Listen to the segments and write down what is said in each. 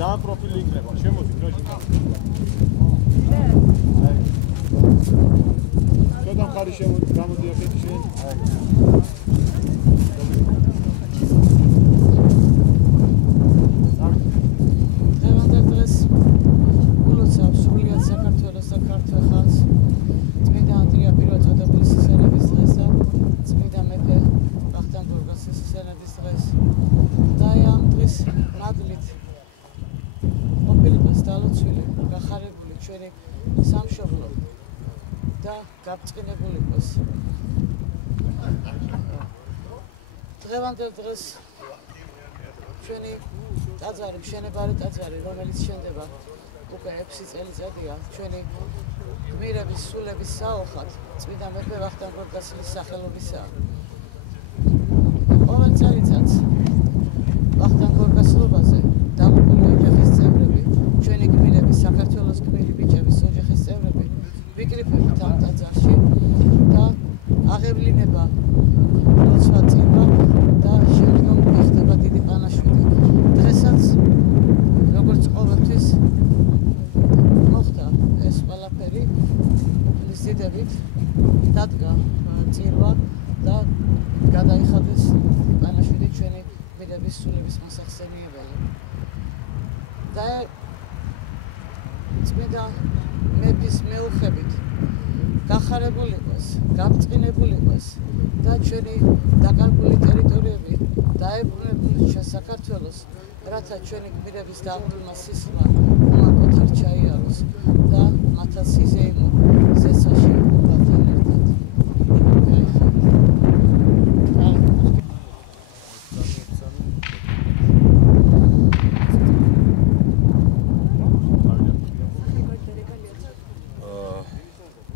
ძალიან პროფილი იქნება. შემოდით რა შეგა ხარი შემოდი გამოდი ახეთ შენ. დღეს გულოცავ სრულიად საქართველოს და ქართულ ხალხს. წმინდა ანდრია პირველწოდებულის სისხლების დღესა, წმინდა მეფე ვახტანგ გორგასლის სისხლების დღეს. და ამ დღეს მადლით დალოცვილი, გახარებული ჩვენი სამშობლო და გაბწყინებული იყოს. დღევანდელ დღეს ჩვენი ტაძარი, მშენებარე ტაძარი, რომელიც შენდება უკვე 6 წელიწადია, ჩვენი გმირების სულების საოხად, წმინდა მეფე ვახტანგ გორგასლის სახელობისაა. ყოველ წელიწადს ვახტანგ გორგასლობაზე დამოუკიდებელი ოჯახის წევრები, ჩვენი გმირები, საქართველოს გმირი ბიჭების ოჯახის წევრები ვიკრიფებთ ამ ტაძარში და აღევლინება ლოცვა წირვა და შემდგომ გახდება დიდი პანაშვიდი. დღესაც როგორც ყოველთვის მოხდა ეს ყველაფერი მისდიდებით დადგა წირვა და გადაიხადეს პანაშვიდი ჩვენი გმირების სულების მოსახსენიებელი. და წმინდა მეფის მეუხებით გახარებული იყოს, გაბწყინებული იყოს და ჩვენი დაკარგული ტერიტორიები დაებრუნებინოს საქართველოს, რათა ჩვენი გმირების დაბრუნება სისხლმა უმარკოთ არ ჩაიაროს და მათაც სიზეიმო ზეცაში გათვალ ერთად.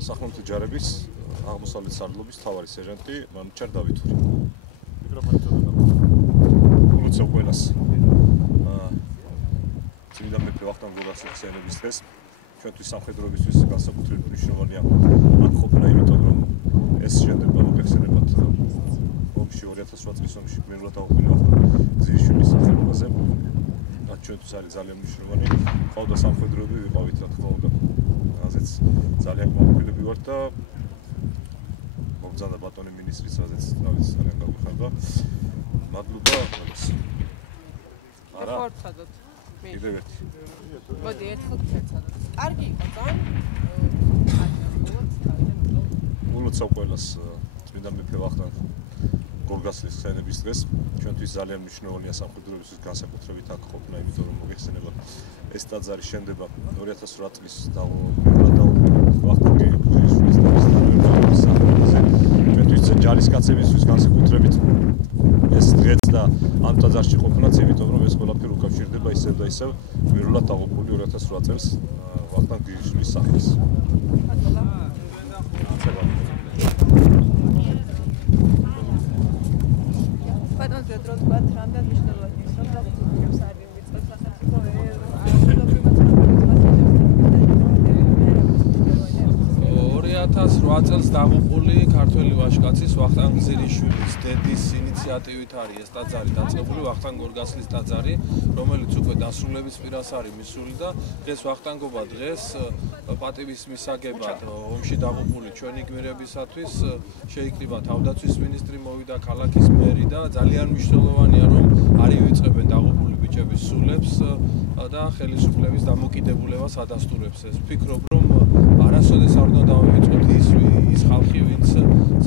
სახმელთო ჯარების აღმოსავლეთ სარდლობის მთავარი სერჟანტი მამჩარ დავითური. მიკროფონი წოდდა. გულოცავ ყველას. წმინდა მეფე ვახტანგ გორგასლის ხსენების დღეს ჩვენთვის სამხედროებისთვის განსაკუთრებით მნიშვნელოვანია აქ ყოფნა, იმიტომ რომ ეს შენდება მოგეხსენებათ ომში 2008 წლის ომში გმირულად აღუკვირდა გზირიშვილის სახელობაზე. ჩვენთვის არის ძალიან მნიშვნელოვანი. ყავდა სამხედროები, ვიყავით რა თქმა უნდა. რაზეც ძალიან გამოფილები ვართ და მოგზაურობა ბატონი მინისტრის რაზეც თავის ძალიან გაგვიხარდა. მადლობა ყველას. არა. კიდევ ერთი. მოდი ერთხელ გცერცადოთ. კარგი იყო ძალიან. ულოცავ ყველას წმინდა მეფე ვახტანგ გორგასლის ხსენების დღეს. ჩვენთვის ძალიან მნიშვნელოვანია სამხედროებისთვის განსაკუთრებით აქ ყოფნა, იმიტომ რომ მოგეხსენებათ ეს ტაძარი შენდება 2008 წლის ვახტანგი გურიშვილის თავის სახელობაზე. ჩვენთვის ჯარისკაცებისთვის განსაკუთრებით ეს დღეც და ამ ტაძარში ყოფნაც, იმიტომ რომ ეს ყველაფერი უკავშირდება ისევ და ისევ მირულად აღუკვირდი 2008 წელს ვახტანგ გურიშვილის სახელს. ბატონზე დრო თქვა, რამდენ მნიშვნელოვანია ის, რომ დაგუკვირდებს არის ვიწყებს სახელმწიფო ხელოვნებრივად 2008 წელს დაღუპული ქართველი ვაჟკაცის ვახტანგ გზირიშვილის დედის ინიციატივით არის ეს ტაძარი დაწყებული, ვახტანგ გორგასლის ტაძარი, რომელიც უკვე დასრულების პირას არის მისული და დღეს ვახტანგობა დღეს პატივის მისაგებად ომში დაღუპული ჩვენი გმირებისათვის შეიკრიბა თავდაცვის მინისტრი, მოვიდა ქალაქის მერი და ძალიან მნიშვნელოვანია რომ არ ივიწყებენ დაღუპული ბიჭების სულებს და ხელისუფლების დამოკიდებულებას ადასტურებს. ეს ვფიქრობ რომ არასოდეს არ უნდა დავივიწყოთ ის ხალხი, ვინც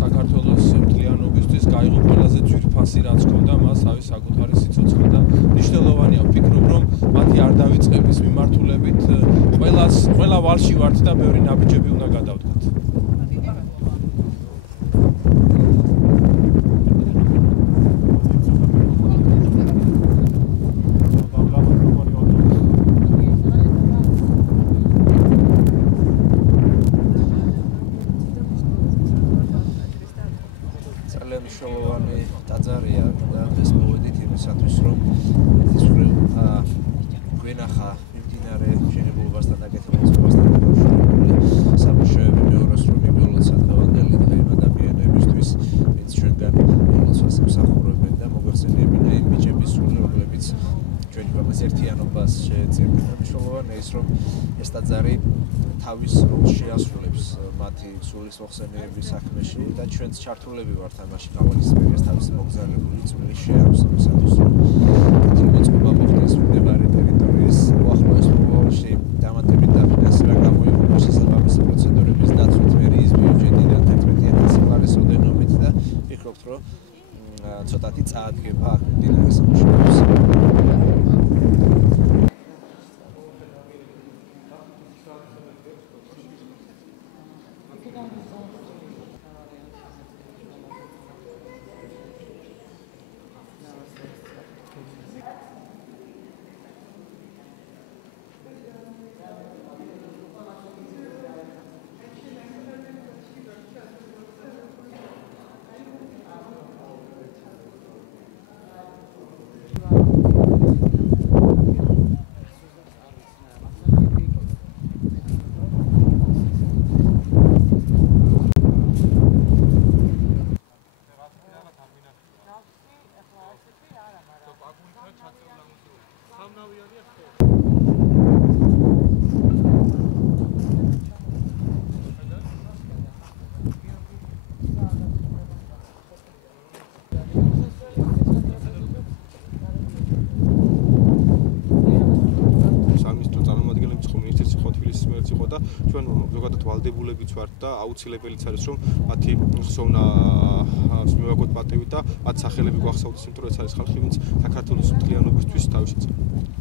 საქართველოს მთლიანობისთვის გაიღო ყველაზე ძვირფასი რაც ჰქონდა მას თავის საკუთარი სიცოცხლე და მნიშვნელოვანია ვფიქრობ რომ მათი არ დავიწყების მიმართულებით ყველა ვალში ვართ და ბევრი ნაბიჯები უნდა გადავდგათ. მნიშვნელოვანი ტაძარია და ეს მოვედით იმისათვის რომ გვენახა მიმდინარე მშენებლობასთან დაკეთებასთან დაკავშირებული სამუშაოები მეორეს რომ იბოლოცა დღევანდელი დღე იმ ადამიანებისთვის ვინც ჩვენგან ბოლოსას მსახურობენ და მოგვეხსენებინა იმ ბიჭების სული რომლებიც ჩვენი ქვეყნის ერთიანობას შეეწირა. მნიშვნელოვანია ის რომ ეს ტაძარი თავის როლს შეასრულებს მათი სულის მოხსენიების საქმეში და ჩვენც ჩართულები ვართ ამაში კავალისმერეს თავის მოგზაურებული წვლილი შეაქვს იმისათვის რომ მოწყობა მოხდეს მდებარე ტერიტორიის უახლოეს მომავალში დამატებით დაფინანსება გამოიყენოს შესაბამისი პროცედურების დაცვით მერიის ბიუჯეტიდან 11,000 ლარის ოდენობით და ვფიქრობთ რომ ცოტათი წაადგება აქ მიმდინარე სამუშაოებს. ჩვენ ზოგადად ვალდებულებიც ვართ და აუცილებელიც არის რომ მათი ხსოვნა მივაგოთ პატივით და მათ სახელები გვახსოვდეს, იმიტომ რომ ეს არის ხალხი, ვინც საქართველოს მთლიანობისთვის თავისით